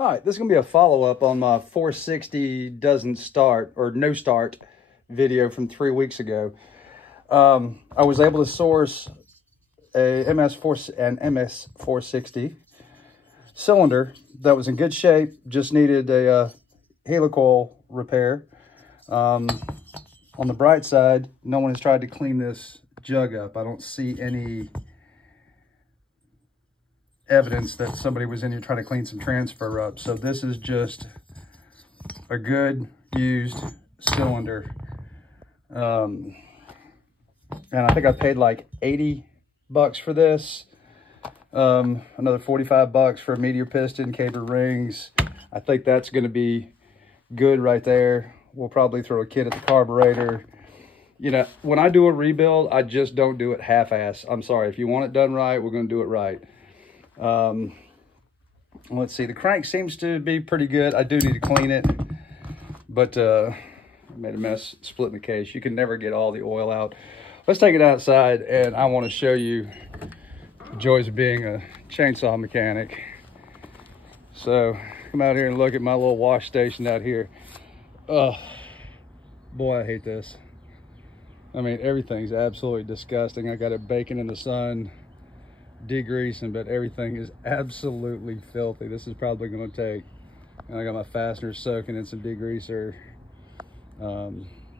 All right, this is gonna be a follow-up on my 460 doesn't start or no start video from 3 weeks ago. I was able to source an MS460 cylinder that was in good shape, just needed a helicoil repair. On the bright side, no one has tried to clean this jug up. I don't see any evidence that somebody was in here trying to clean some transfer up. So this is just a good used cylinder. And I think I paid like 80 bucks for this. Another 45 bucks for a meteor piston, caber rings. I think that's going to be good right there. We'll probably throw a kit at the carburetor. You know, when I do a rebuild, I just don't do it half-ass. I'm sorry. If you want it done right, we're going to do it right. Let's see. The crank seems to be pretty good. I do need to clean it, but I made a mess splitting the case. You can never get all the oil out. Let's take it outside, and I want to show you the joys of being a chainsaw mechanic. So come out here and look at my little wash station out here. Oh boy, I hate this. I mean, everything's absolutely disgusting. I got it baking in the sun, degreasing, but everything is absolutely filthy. This is probably going to take, and I got my fasteners soaking in some degreaser.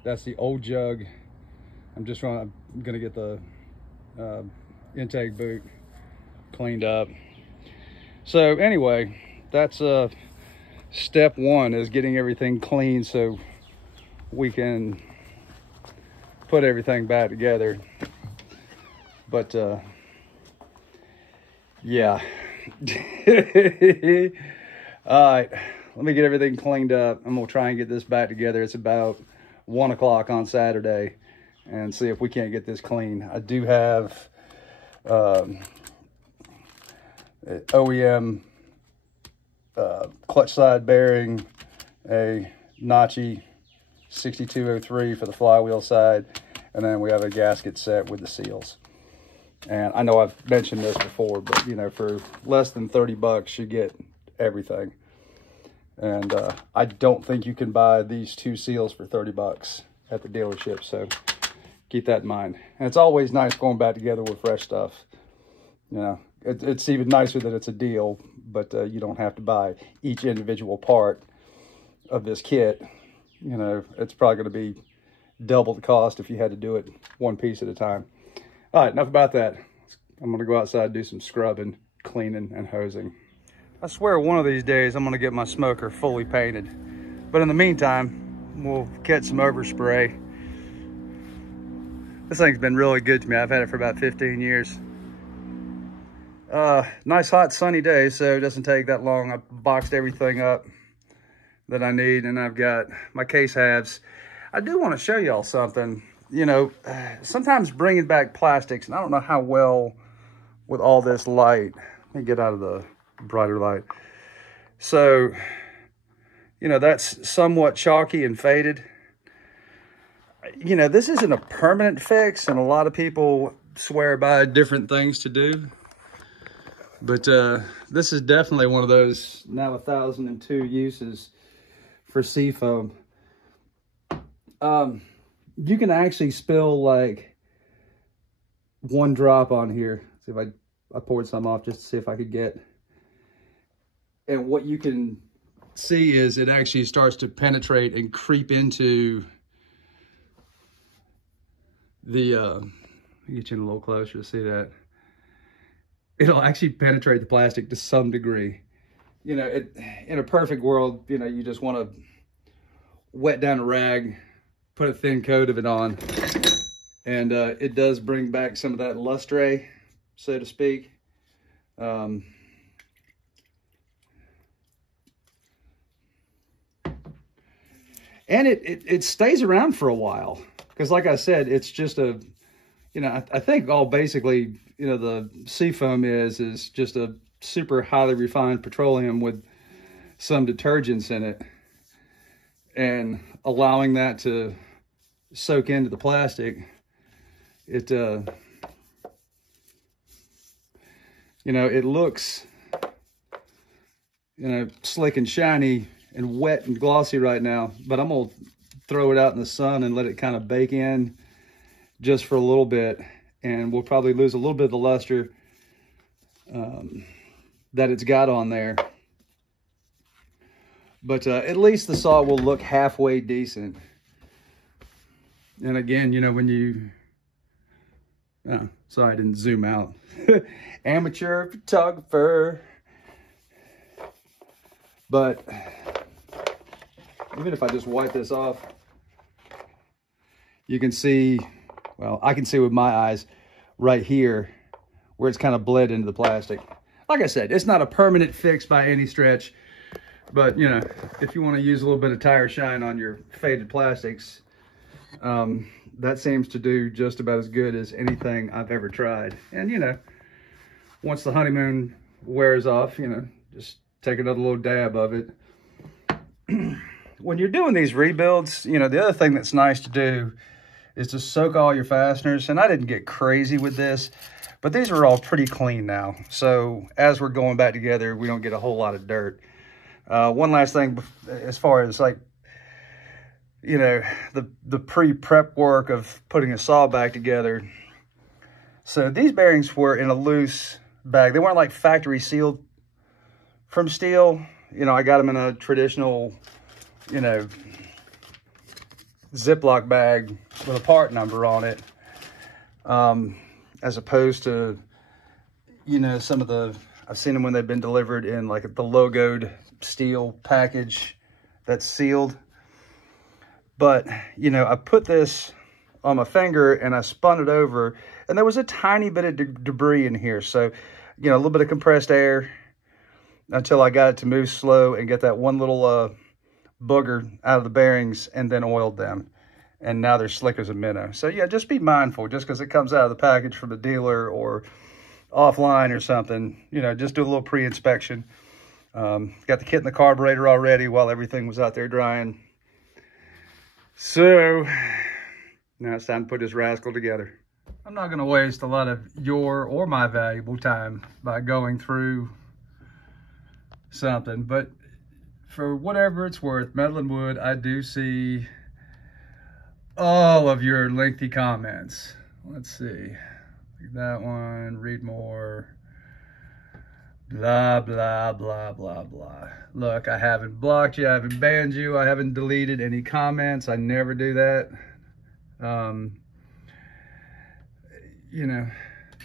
That's the old jug. I'm going to get the intake boot cleaned up. So anyway, that's step one, is getting everything clean so we can put everything back together. But yeah. All right, let me get everything cleaned up. I'm gonna try and get this back together. It's about 1 o'clock on Saturday, and see if we can't get this clean. I do have OEM clutch side bearing, a Nachi 6203 for the flywheel side, and then we have a gasket set with the seals. And I know I've mentioned this before, but you know, for less than 30 bucks, you get everything. And I don't think you can buy these 2 seals for 30 bucks at the dealership. So keep that in mind. And it's always nice going back together with fresh stuff. You know, it's even nicer that it's a deal, but you don't have to buy each individual part of this kit. You know, it's probably going to be double the cost if you had to do it one piece at a time. All right, enough about that. I'm going to go outside and do some scrubbing, cleaning, and hosing. I swear one of these days I'm going to get my smoker fully painted. But in the meantime, we'll get some overspray. This thing's been really good to me. I've had it for about 15 years. Nice hot sunny day, so it doesn't take that long. I boxed everything up that I need, and I've got my case halves. I do want to show y'all something. You know, sometimes bringing back plastics, and I don't know how well with all this light. Let me get out of the brighter light. So, you know, that's somewhat chalky and faded. You know, this isn't a permanent fix, and a lot of people swear by different things to do. But this is definitely one of those now 1,002 uses for Seafoam. You can actually spill like 1 drop on here. See if I poured some off just to see if I could get. And what you can see is it actually starts to penetrate and creep into the, let me get you in a little closer to see that. It'll actually penetrate the plastic to some degree. You know, in a perfect world, you know, you just want to wet down a rag, put a thin coat of it on, and it does bring back some of that lustre, so to speak. And it stays around for a while, because like I said, it's just a, you know, I think all basically, you know, the Seafoam is just a super highly refined petroleum with some detergents in it, and allowing that to soak into the plastic, it you know, it looks you know, slick and shiny and wet and glossy right now, but I'm gonna throw it out in the sun and let it kind of bake in just for a little bit, and we'll probably lose a little bit of the luster that it's got on there. But at least the saw will look halfway decent. And again, you know, when you, oh, sorry, I didn't zoom out. Amateur photographer. But even if I just wipe this off, you can see, well, I can see with my eyes right here where it's kind of bled into the plastic. Like I said, it's not a permanent fix by any stretch, but you know, if you want to use a little bit of tire shine on your faded plastics, that seems to do just about as good as anything I've ever tried. And you know, once the honeymoon wears off, you know, just take another little dab of it. When you're doing these rebuilds, you know, the other thing that's nice to do is to soak all your fasteners. And I didn't get crazy with this, but these are all pretty clean now. So as we're going back together, we don't get a whole lot of dirt. One last thing, as far as like, you know, the pre-prep work of putting a saw back together. So these bearings were in a loose bag. They weren't like factory sealed from steel. You know, I got them in a traditional, you know, Ziploc bag with a part number on it, as opposed to, you know, some of the, I've seen them when they've been delivered in like the logoed steel package that's sealed. But, you know, I put this on my finger and I spun it over, and there was a tiny bit of debris in here. So, you know, a little bit of compressed air until I got it to move slow and get that one little booger out of the bearings, and then oiled them. And now they're slick as a minnow. So yeah, just be mindful. Just because it comes out of the package from the dealer or offline or something, you know, just do a little pre-inspection. Got the kit in the carburetor already while everything was out there drying. So now it's time to put this rascal together. I'm not going to waste a lot of your or my valuable time by going through something, but for whatever it's worth, Metal and Wood, I do see all of your lengthy comments. Let's see. That one, read more. Blah, blah, blah, blah, blah. Look, I haven't blocked you. I haven't banned you. I haven't deleted any comments. I never do that. You know,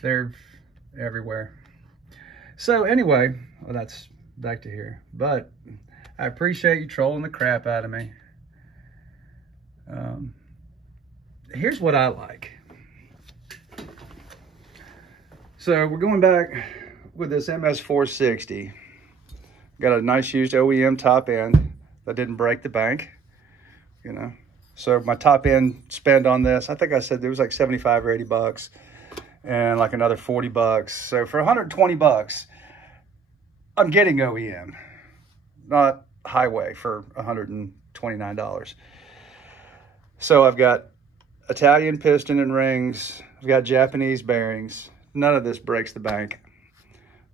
they're everywhere. So anyway, well, that's back to here. But I appreciate you trolling the crap out of me. Here's what I like. So we're going back with this MS460. Got a nice used OEM top end that didn't break the bank, you know. So my top end spend on this, I think I said there was like 75 or 80 bucks and like another 40 bucks. So for 120 bucks, I'm getting OEM, not highway for $129. So I've got Italian piston and rings. I've got Japanese bearings. None of this breaks the bank.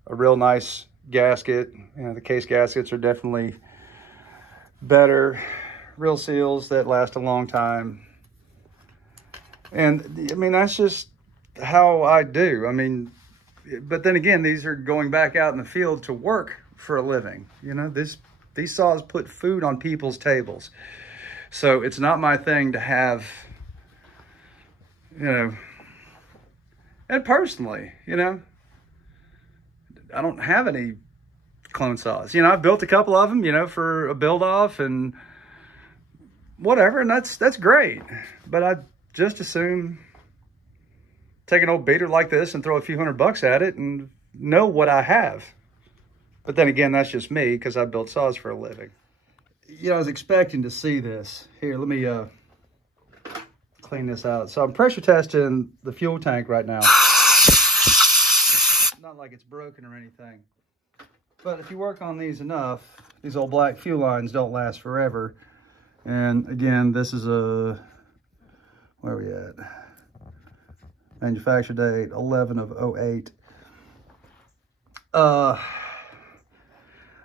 A real nice gasket. You know, the case gaskets are definitely better. Real seals that last a long time. And I mean, that's just how I do. I mean, but then again, these are going back out in the field to work for a living. You know, these saws put food on people's tables. So it's not my thing to have, you know, and personally, you know, I don't have any clone saws. You know, I've built a couple of them, you know, for a build off and whatever, and that's great. But I just assume take an old beater like this and throw a few $100 at it and know what I have. But then again, that's just me because I built saws for a living. You know, I was expecting to see this. Here, let me clean this out. So I'm pressure testing the fuel tank right now. Not like it's broken or anything. But if you work on these enough, these old black fuel lines don't last forever. And again, this is a, where are we at? Manufacture date, 11 of 08.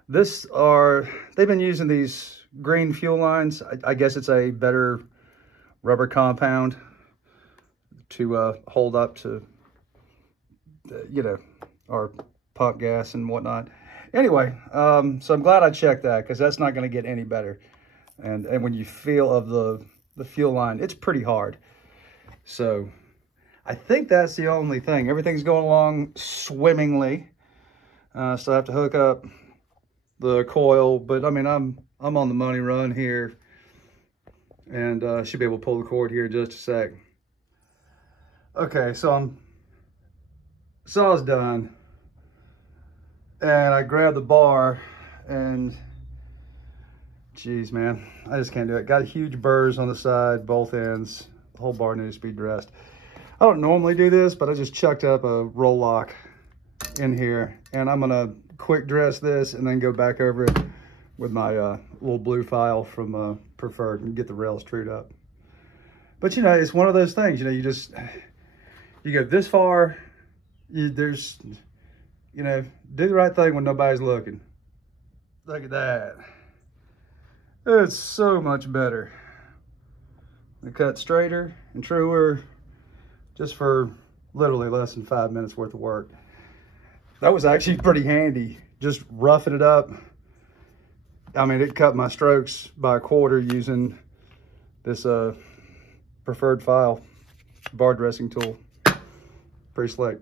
They've been using these green fuel lines. I guess it's a better rubber compound to hold up to, you know, our pump gas and whatnot. Anyway, so I'm glad I checked that, because that's not going to get any better. And when you feel of the fuel line, it's pretty hard. So I think that's the only thing. Everything's going along swimmingly. So I have to hook up the coil, but I mean, I'm on the money run here, and should be able to pull the cord here in just a sec. Okay, so I was done, and I grabbed the bar, and geez, man, I just can't do it. Got huge burrs on the side, both ends. The whole bar needs to be dressed. I don't normally do this, but I just chucked up a roll lock in here, and I'm gonna quick dress this and then go back over it with my little blue file from Preferred and get the rails trued up. But you know, it's one of those things, you know, you go this far, you know, do the right thing when nobody's looking. Look at that. It's so much better. I cut straighter and truer just for literally less than 5 minutes worth of work. That was actually pretty handy, just roughing it up. I mean, it cut my strokes by a quarter using this Preferred file bar dressing tool. Pretty slick.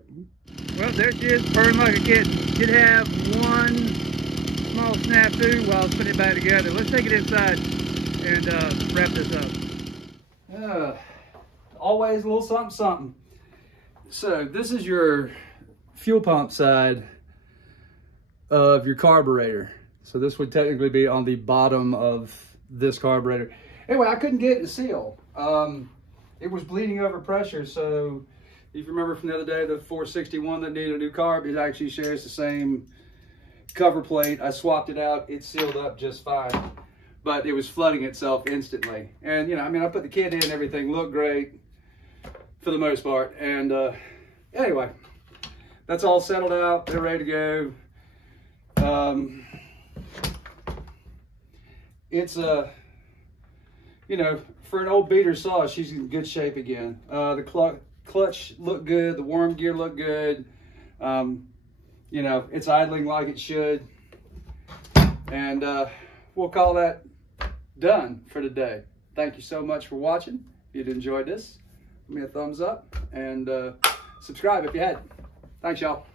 Well, there she is, purring like a kitten. Did have one small snafu while putting it back together. Let's take it inside and wrap this up. Always a little something, something. So this is your fuel pump side of your carburetor. So this would technically be on the bottom of this carburetor. Anyway, I couldn't get it to seal. It was bleeding over pressure. So if you remember from the other day, the 461 that needed a new carb, it actually shares the same cover plate. I swapped it out. It sealed up just fine, but it was flooding itself instantly. And you know, I mean, I put the kit in, everything looked great for the most part. And anyway, that's all settled out. They're ready to go. It's you know, for an old beater saw, she's in good shape again. The clutch looked good. The worm gear looked good. You know, it's idling like it should. And we'll call that done for today. Thank you so much for watching. If you enjoyed this, give me a thumbs up and subscribe if you had. Thanks, y'all.